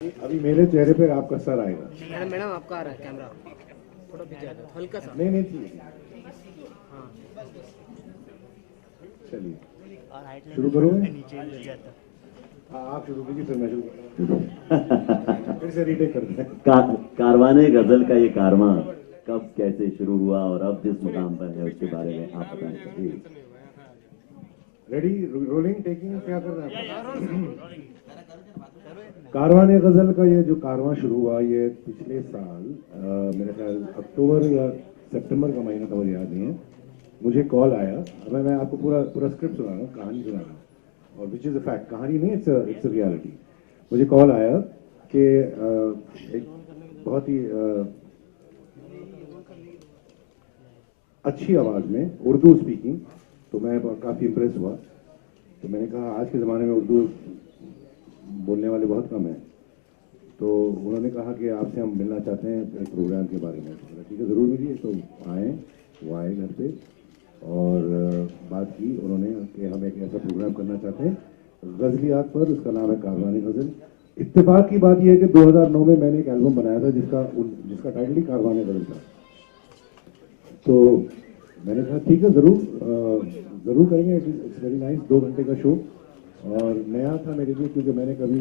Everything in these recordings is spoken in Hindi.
अभी मेरे चेहरे पे आपका सर आएगा। मैडम मैडम आपका आ रहा है कैमरा, थोड़ा पीछे आ जाओ, हल्का सा। नहीं ठीक है, हाँ चलिए शुरू करोगे? हाँ आप शुरू कीजिए, फिर मैं शुरू फिर से रीटेक करते हैं। कारवाने गजल का ये कारवां कब कैसे शुरू हुआ और अब जिस मुकाम पर है उसके बारे में आप बताएं। रेडी, रोलिंग, टेकिंग, क्या कर रहे हैं? कारवाने गजल का ये जो कारवां शुरू हुआ ये पिछले साल मेरे ख्याल अक्टूबर या सितंबर का महीना था, मुझे याद नहीं है। मुझे कॉल आया, मैं आपको पूरा स्क्रिप्ट सुना रहा हूँ, कहानी सुना रहा हूँ, और विच इज़ अ फैक्ट, कहानी नहीं, इट्स अ रियलिटी। मुझे कॉल आया कि एक बहुत ही अच्छी आवाज़ में उर्दू स्पीकिंग, तो मैं काफ़ी इम्प्रेस हुआ। तो मैंने कहा आज के ज़माने में उर्दू बोलने वाले बहुत कम हैं, तो उन्होंने कहा कि आपसे हम मिलना चाहते हैं एक प्रोग्राम के बारे में। तो ठीक है, ज़रूर मिलिए। तो वो आए घर पे और बात की उन्होंने कि हम एक ऐसा प्रोग्राम करना चाहते हैं गज़लियात पर, उसका नाम है कारवाने गज़ल। इत्तेफाक की बात यह है कि 2009 में मैंने एक एल्बम बनाया था जिसका टाइटल ही कारवाने गज़ल था। तो मैंने कहा ठीक है, ज़रूर करेंगे, इट्स वेरी नाइस। 2 घंटे का शो और नया था मेरे लिए, क्योंकि मैंने कभी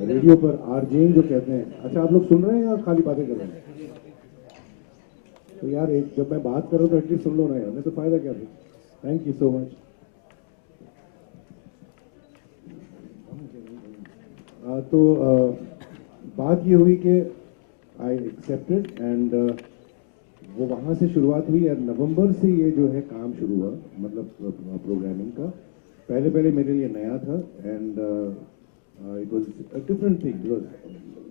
रेडियो पर आरजेन जो कहते हैं, अच्छा आप लोग सुन रहे हैं या खाली बातें कर रहे हैं? तो यार जब मैं बात कर रहा हूँ तो एटलीस्ट सुन लो ना यार, नहीं तो फायदा क्या था। Thank you so much. बात ये हुई कि आई एक्सेप्टेड एंड वो वहाँ से शुरुआत हुई और नवंबर से ये जो है काम शुरू हुआ, मतलब प्रोग्रामिंग का। पहले मेरे लिए नया था and it was a different thing.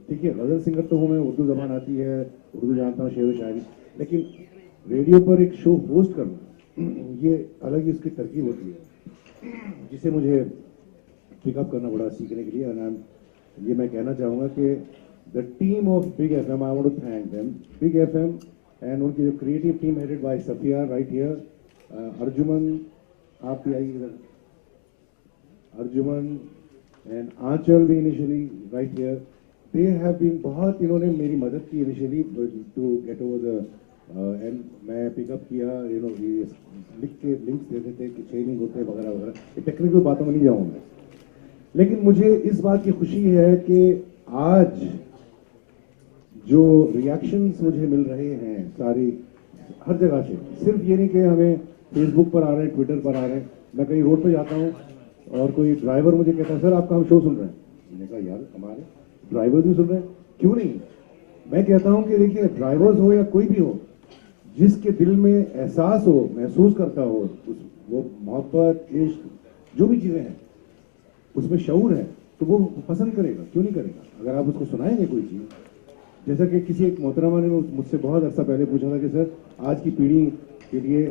ठीक है, गज़ल सिंगर तो हूँ मैं, उर्दू ज़बान आती है, उर्दू जानता हूँ, शेर व शायरी, लेकिन रेडियो पर एक शो होस्ट करना ये अलग ही उसकी तरकीब होती है, जिसे मुझे पिकअप करना पड़ा सीखने के लिए। एंड ये मैं कहना चाहूँगा कि the team of big FM, I want to thank them, big FM and उनकी जो creative team headed by Safia right here, Arjuman, आप भी आइए इधर, अर्जुमन एंड आंचल भी initially right here, they have been, बहुत इन्होंने मेरी मदद की initially to get over the and मैं पिकअप किया, ये लिख के लिंक्स देते थे कि ट्रेनिंग होते हैं वगैरह वगैरह, ये टेक्निकल बातों में नहीं जाऊँगा। लेकिन मुझे इस बात की खुशी है कि आज जो रिएक्शंस मुझे मिल रहे हैं सारी हर जगह से, सिर्फ ये नहीं कि हमें फेसबुक पर आ रहे हैं, ट्विटर पर आ रहे हैं, मैं कहीं रोड पे जाता हूँ और कोई ड्राइवर मुझे कहता है सर आपका हम शो सुन रहे हैं। मैंने कहा यार हमारे ड्राइवर्स भी सुन रहे हैं, क्यों नहीं। मैं कहता हूँ कि देखिए ड्राइवर्स हो या कोई भी हो, जिसके दिल में एहसास हो, महसूस करता हो, वो मोहब्बत, इश्क, जो भी चीज़ें हैं उसमें शऊर है, तो वो पसंद करेगा, क्यों नहीं करेगा। अगर आप उसको सुनाएंगे कोई चीज़, जैसा कि किसी एक मोहतरमा ने मुझसे बहुत अर्सा पहले पूछा था कि सर आज की पीढ़ी के लिए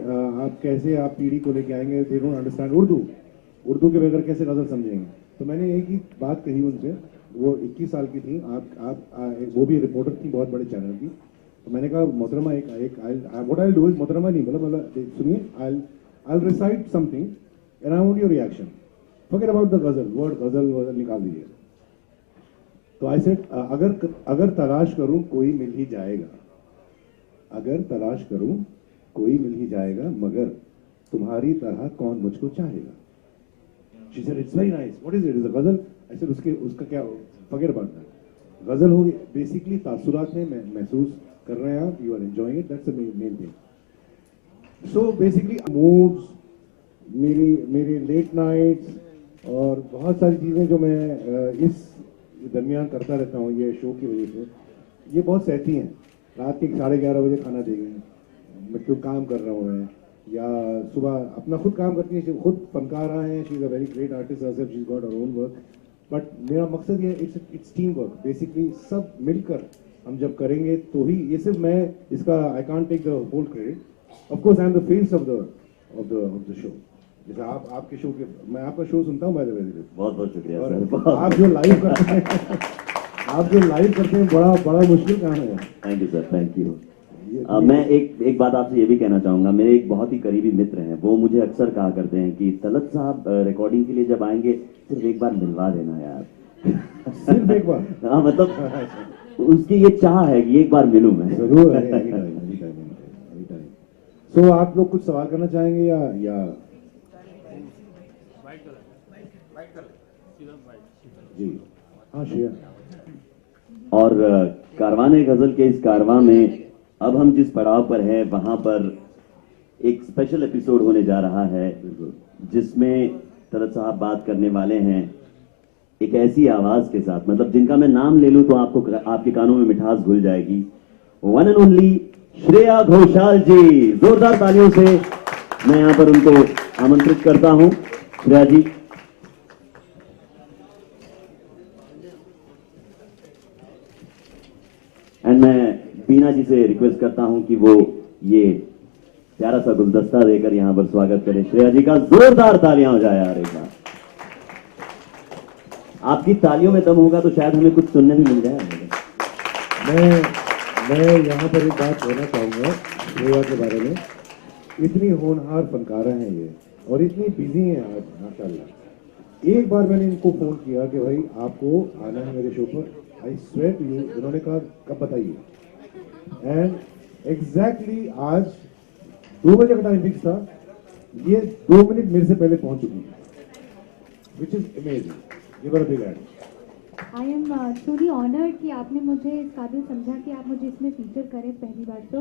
आप पीढ़ी को लेके आएंगे, दे डोंट अंडरस्टैंड उर्दू के बगैर कैसे गज़ल समझेंगे। तो मैंने एक ही बात कही उनसे, वो 21 साल की थी, वो भी रिपोर्टर थी बहुत बड़े चैनल की। तो मैंने कहा मोहतरमा व्हाट आई डू इज, मोहतरमा नहीं मतलब सुनिए, I recite something and I want your reaction, forget about the ghazal, word ghazal निकाल दीजिए। तो आई सेड अगर तलाश करूं कोई मिल ही जाएगा, अगर तलाश करूं कोई मिल ही जाएगा, मगर तुम्हारी तरह कौन मुझको चाहेगा। She said it's very nice. What is it? Is a ghazal? I said उसका क्या, forget about that. गज़ल होगी बेसिकली तासुरात है, महसूस कर रहे हैं आप, you are enjoying it, that's the main thing. So basically moods, मेरी लेट नाइट्स और बहुत सारी चीज़ें जो मैं इस दरमियान करता रहता हूँ ये शो की वजह से, ये बहुत सहती हैं। रात के 11:30 बजे खाना चाहिए, मैं क्यों काम कर रहा हूँ मैं, या सुबह अपना खुद काम करती है, खुद फनकार रहा है, she is a very great artist herself, she is got her own work. But मेरा मकसद ये इट्स टीम वर्क, बेसिकली सब मिलकर हम जब करेंगे तो ही, ये सिर्फ मैं इसका I can't take the whole credit, of course I am the face of the show. जैसे आपके शो के, मैं आपका शो सुनता हूँ, बाय द वे, बहुत बहुत शुक्रिया और सर। आप जो लाइव करते हैं बड़ा मुश्किल काम है। Thank you sir, thank you. मैं एक बात आपसे ये भी कहना चाहूँगा, मेरे एक बहुत ही करीबी मित्र हैं, वो मुझे अक्सर कहा करते हैं कि तलत साहब रिकॉर्डिंग के लिए जब आएंगे सिर्फ एक बार मिलवा देना यार। सिर्फ एक बार। हाँ मतलब उसकी ये चाह है कि एक बार मिलूं मैं। जरूर, any time, any time, any time. So आप लोग कुछ सवाल करना चाहेंगे या जी हाँ श्रेया। और कारवाने गजल के इस कारवां में अब हम जिस पड़ाव पर हैं वहां पर एक स्पेशल एपिसोड होने जा रहा है जिसमें तलत साहब बात करने वाले हैं एक ऐसी आवाज के साथ, मतलब जिनका मैं नाम ले लूं तो आपको आपके कानों में मिठास घुल जाएगी। One and only Shreya Ghoshal ji, जोरदार तालियों से मैं यहां पर उनको आमंत्रित करता हूं। श्रेया जी, एंड मैं बीना जी से रिक्वेस्ट करता हूं कि वो ये प्यारा सा गुलदस्ता देकर यहां पर स्वागत करें श्रेया जी का। जोरदार तालियां हो जाए यार एक बार। आपकी तालियों में दम होगा तो शायद हमें कुछ सुनने भी मिल जाए। मैं यहाँ पर एक बात कहना चाहूँगा श्रेया के बारे में। इतनी होनहार फनकारा हैं ये और इतनी बिजी हैं आज माशाल्लाह। एक बार मैंने इनको फोन किया कि भाई आपको आना है मेरे शो पर, आई स्वेयर टू यू, उन्होंने कहा कब बताइए, एंड एग्जैक्टली आज 2 बजे का टाइम फिक्स था, ये 2 मिनट मेरे से पहले पहुंच चुकी है, which is amazing. Give her a big hand. I am truly honoured कि आपने मुझे इस काबिल समझा कि आप मुझे इसमें फीचर करें पहली बार तो,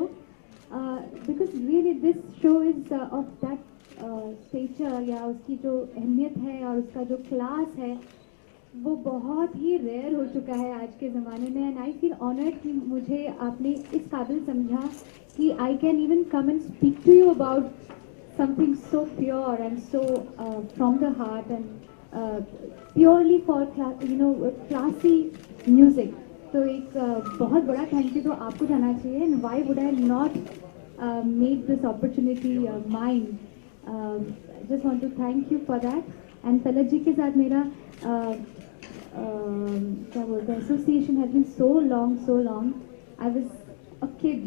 because really this show is of that stature, या उसकी जो अहमियत है और उसका जो क्लास है वो बहुत ही रेयर हो चुका है आज के ज़माने में। एंड आई फील ऑनर्ड कि मुझे आपने इस काबिल समझा कि I can even come and speak to you about something so pure and so from the heart and purely for classy music. तो एक बहुत बड़ा थैंक यू तो आपको जाना चाहिए। And why would I not make this opportunity mine. Just want to thank you for that. And Talat ji के साथ मेरा क्या बोलते हैं association has been so long. I was a kid,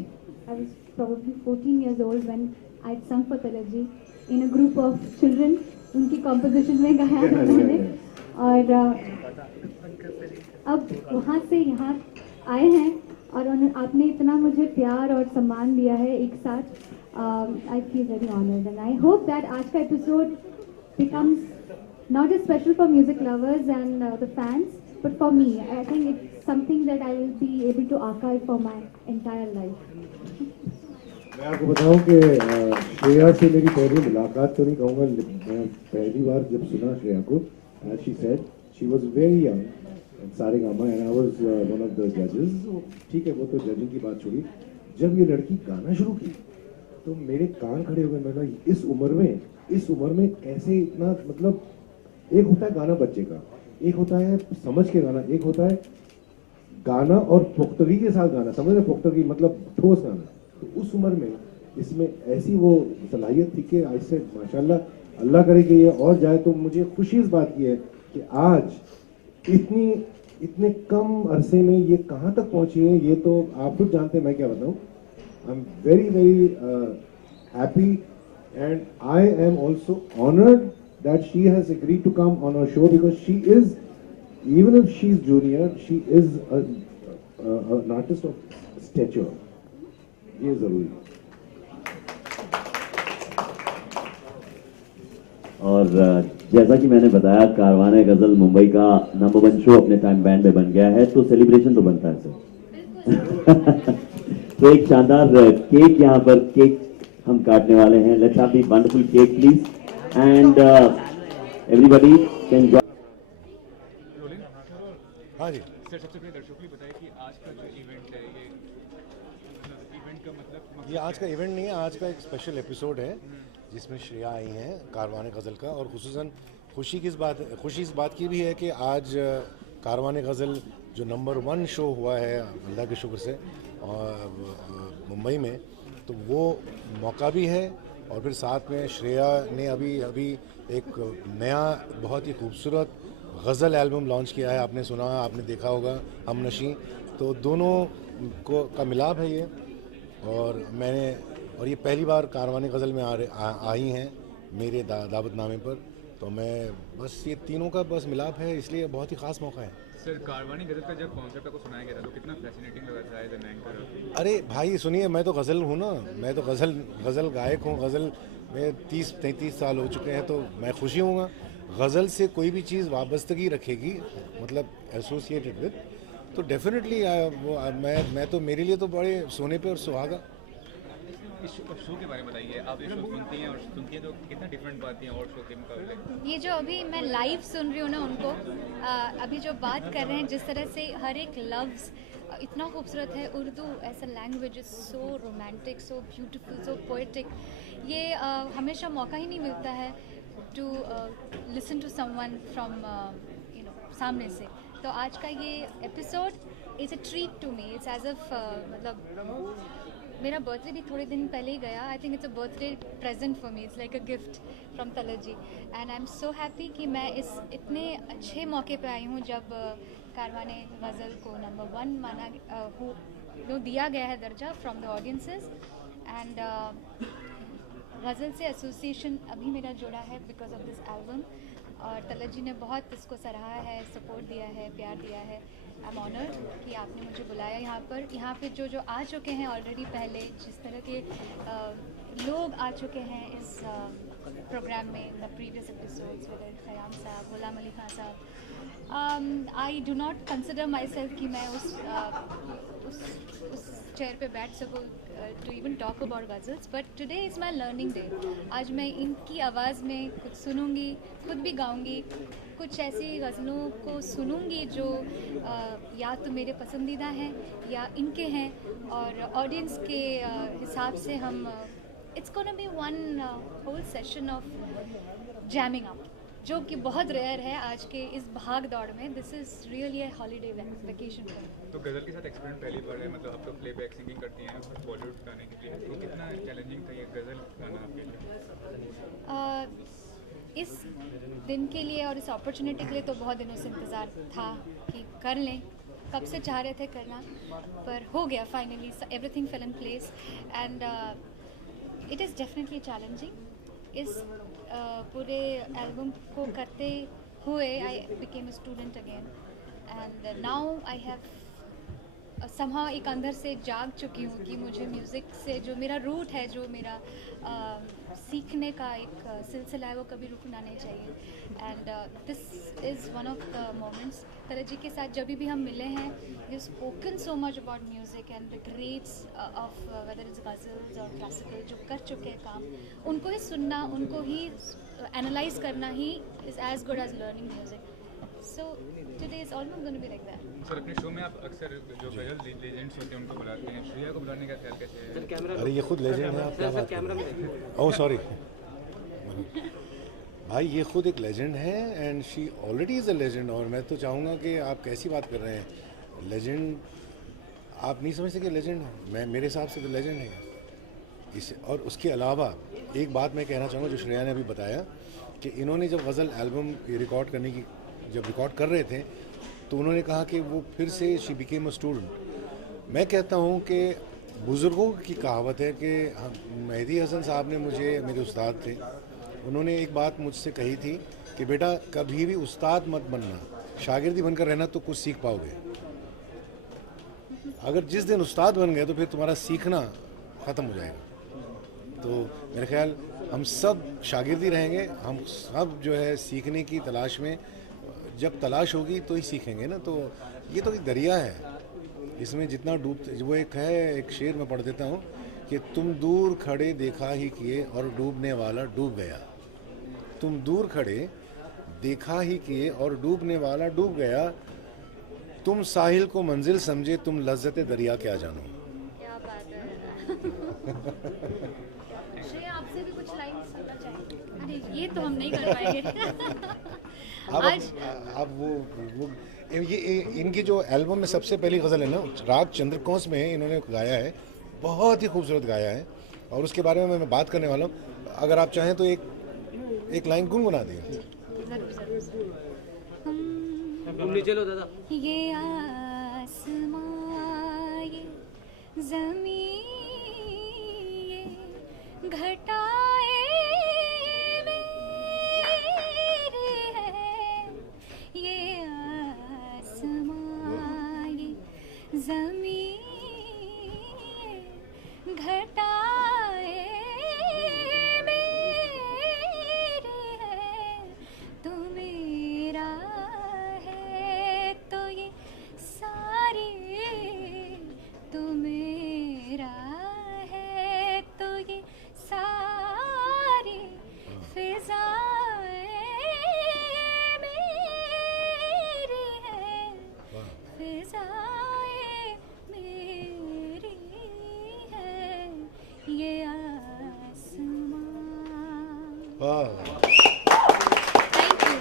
I was probably 14 years old when I sang for Talat ji in a group of children. उनकी कॉम्पोजिशन में गाया है मैंने। और अब वहाँ से यहाँ आए हैं और आपने इतना मुझे प्यार और सम्मान दिया है एक साथ। I feel very honoured and I hope that आज का episode becomes not just special for music lovers and the fans, but for me. I think it's something that I will be able to archive for my entire life. मैं आपको बताऊं कि श्रेया से मेरी पहली मुलाकात तो नहीं कहूँगा, मैं पहली बार जब सुना श्रेया को, as she said, she was very young in Saregama and I was one of the judges. ठीक है, वो तो जजिंग की बात छोड़ी। जब ये लड़की गाना शुरू की तो मेरे कान खड़े हो गए। मैंने इस उम्र में कैसे इतना, मतलब एक होता है गाना बच्चे का, एक होता है समझ के गाना, एक होता है गाना और पुख्तगी के साथ गाना, समझ रहे, पुख्तगी मतलब ठोस गाना। तो उस उम्र में इसमें ऐसी वो सलाहियत थी कि आज से माशाल्लाह, अल्लाह करे कि ये और जाए। तो मुझे खुशी इस बात की है कि आज इतने कम अरसे में ये कहाँ तक पहुँची है, ये तो आप खुद जानते हैं, मैं क्या बताऊँ। I am very happy and I am also honoured that she has agreed to come on our show because she is, even if she is junior, she is an artist of stature. ये जरूरी है। और जैसा कि मैंने बताया, कारवाने गजल मुंबई का नंबर 1 शो अपने टाइम बैंड में बन गया है, तो सेलिब्रेशन तो बनता है सर। तो एक शानदार केक यहाँ पर केक हम काटने वाले हैं। Let's have the wonderful cake please and everybody can join. हाँ जी सर, सबसे पहले दर्शकों को बताइए कि आज का जो इवेंट है ये इवेंट का मतलब ये आज का इवेंट नहीं है, आज का एक स्पेशल एपिसोड है जिसमें श्रेया आई हैं कारवाने गज़ल का। और खुसूसन खुशी इस बात की भी है कि आज कारवाने गज़ल जो नंबर 1 शो हुआ है अल्लाह के शुक्र से मुंबई में, तो वो मौका भी है। और फिर साथ में श्रेया ने अभी एक नया बहुत ही खूबसूरत गज़ल एल्बम लॉन्च किया है। आपने सुना, आपने देखा होगा, हम नशी। तो दोनों का मिलाप है ये। और ये पहली बार कारवाने गज़ल में आई हैं मेरे दावतनामे पर। तो मैं बस ये तीनों का बस मिलाप है, इसलिए बहुत ही ख़ास मौका है। सर कारवानी गजल का जब कॉन्सेप्ट आपको सुनाया गया था तो कितना फैसिनेटिंग लगा था एज एन एंकर? अरे भाई सुनिए, मैं तो गज़ल हूँ ना, मैं तो गज़ल गायक हूँ। गज़ल में 30-33 साल हो चुके हैं, तो मैं खुशी हूँगा। गज़ल से कोई भी चीज़ वाबस्तगी रखेगी, मतलब एसोसिएटेड विद, तो डेफिनेटली मैं तो, मेरे लिए तो बड़े सोने पे और सुहागा। इस शो के बारे में बताइए, आप ये शो सुनती हैं और सुनती हैं तो कितना डिफरेंट बातें हैं और शो के मुकाबले? ये जो अभी मैं लाइव सुन रही हूँ ना उनको, अभी जो बात कर रहे हैं, जिस तरह से हर एक लफ्ज़ इतना खूबसूरत है। Urdu as a language is so romantic, so beautiful, so poetic. ये हमेशा मौका ही नहीं मिलता है to listen to someone from सामने से। तो आज का ये episode is a treat to me. It's as of मतलब मेरा बर्थडे भी थोड़े दिन पहले ही गया। I think it's a birthday present for me. It's like a gift from Talat ji, and I am so happy कि मैं इस इतने अच्छे मौके पे आई हूँ जब कारवाने गज़ल को नंबर 1 माना दिया गया है दर्जा फ्रॉम द ऑडियंसेस। एंड गज़ल से एसोसिएशन अभी मेरा जुड़ा है बिकॉज ऑफ दिस एल्बम, और तलत जी ने बहुत इसको सराहा है, सपोर्ट दिया है, प्यार दिया है। आई एम ऑनर्ड कि आपने मुझे बुलाया यहाँ पर। यहाँ पे जो आ चुके हैं ऑलरेडी, पहले जिस तरह के लोग आ चुके हैं इस प्रोग्राम में, the previous episodes, whether Khayyam sahab, Ghulam Ali Khan sahab, I do not consider myself कि मैं उस चेयर पे बैठ सकूँ to even talk about ghazals, but today is my learning day. आज मैं इनकी आवाज़ में कुछ सुनूंगी, खुद भी गाऊंगी, कुछ ऐसी गज़लों को सुनूंगी जो या तो मेरे पसंदीदा हैं या इनके हैं, और ऑडियंस के हिसाब से हम it's gonna be one whole session of jamming up, जो कि बहुत रेयर है आज के इस भाग दौड़ में। This is really a holiday vacation. तो गज़ल के साथ एक्सपेरिमेंट पहली बार है, मतलब आप तो प्लेबैक सिंगिंग करती हैं और बॉलीवुड गाने के लिए, तो कितना चैलेंजिंग था ये गज़ल गाना आपके लिए? इस दिन के लिए और इस अपॉर्चुनिटी के लिए तो बहुत दिनों से इंतज़ार था कि कर लें, कब से चाह रहे थे करना, पर हो गया finally. Everything fail in place and it is definitely challenging. इस पूरे एल्बम को करते हुए I became a student again, and now I have somehow एक अंदर से जाग चुकी हूँ कि मुझे म्यूज़िक से जो मेरा रूट है, जो मेरा सीखने का एक सिलसिला है, वो कभी रुकना नहीं चाहिए। And this is one of the moments. Talat ji के साथ जब भी हम मिले हैं, you spoken so much about music and the greats of whether is ghazals और क्लासिकल जो कर चुके हैं काम, उनको ही सुनना, उनको ही एनालाइज करना ही is as good as learning music. So today is almost going to be like that. Sir अपने शो में आप अक्सर जो गज़ल लेजेंड्स होते हैं उनको बुलाते हैं, श्रेया को बुलाने का ख्याल कैसे है? अरे ये खुद लेजेंड है, आप क्या बात कर रहे हैं? ओह सॉरी भाई, ये खुद एक लेजेंड है and she already is a legend. और मैं तो चाहूँगा कि आप कैसी बात कर रहे हैं, लेजेंड आप नहीं समझते कि लेजेंड है? मेरे हिसाब से तो लेजेंड है इस। और उसके अलावा एक बात मैं कहना चाहूँगा, जो श्रेया ने अभी बताया कि इन्होंने जब गज़ल एल्बम रिकॉर्ड करने की, जब रिकॉर्ड कर रहे थे, तो उन्होंने कहा कि वो फिर से शी बिकेम अ स्टूडेंट। मैं कहता हूँ कि बुज़ुर्गों की कहावत है कि मेहदी हसन साहब ने मेरे उस्ताद थे, उन्होंने एक बात मुझसे कही थी कि बेटा कभी भी उस्ताद मत बनना, शागिर्दी बनकर रहना तो कुछ सीख पाओगे। अगर जिस दिन उस्ताद बन गए तो फिर तुम्हारा सीखना ख़त्म हो जाएगा। तो मेरे ख्याल हम सब शागिर्दी रहेंगे, हम सब जो है सीखने की तलाश में, जब तलाश होगी तो ही सीखेंगे ना। तो ये तो एक दरिया है, इसमें जितना डूबते, वो एक शेर में पढ़ देता हूँ कि तुम दूर खड़े देखा ही किए और डूबने वाला डूब गया। तुम दूर खड़े देखा ही किए और डूबने वाला डूब गया। तुम साहिल को मंजिल समझे, तुम लज्जत दरिया क्या जानो। क्या बात है। श्रेया आपसे भी कुछ लाइन सुनना चाहेंगे? अरे ये तो हम नहीं कर पाएंगे। अब वो ये इनकी जो एल्बम में सबसे पहली गज़ल है ना, राग चंद्रकोंस में है, इन्होंने गाया है, बहुत ही खूबसूरत गाया है, और उसके बारे में मैं बात करने वाला हूँ। अगर आप चाहें तो एक लाइन गुनगुना दें। चलो दादा। ये आसमां, ये ज़मीं, ये घटाएं मेरे हैं, ये आसमां ज़मीं घटाए मेरी है, तू मेरा है तो ये सारी, तू मेरा है तो ये सारी फिजाएं मेरी है, फिजाएं मेरी है, ये आसमां। वाह थैंक यू।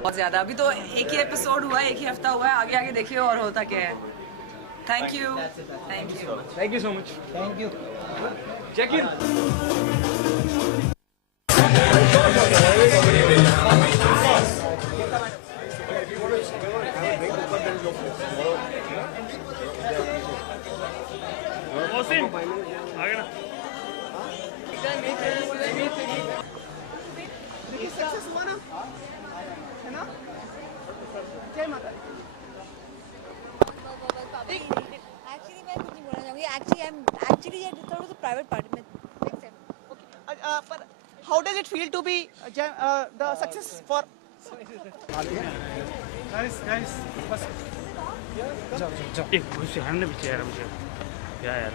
बहुत ज्यादा। अभी तो एक ही एपिसोड हुआ है, एक ही हफ्ता हुआ है, आगे आगे देखिए और होता क्या है। Thank you, thank you, thank you so much. Thank you. Check in. Success हुआ ना, है ना? जय माता दी। Actually, मैं कुछ नहीं बोलना चाहूँगी. Actually, I'm actually I thought it was a private party. But how does it feel to be the success for? Guys, बस। एक कुर्सी हमने पीछे यार मुझे। क्या यार?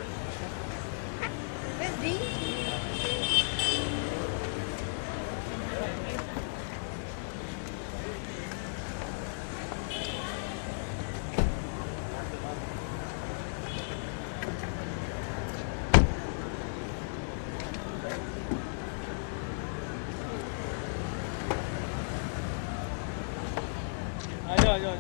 Where's D? आ जाओ।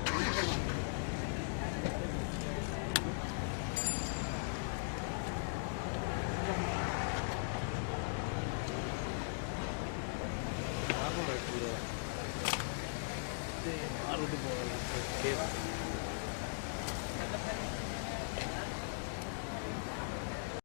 मारो तो बोल।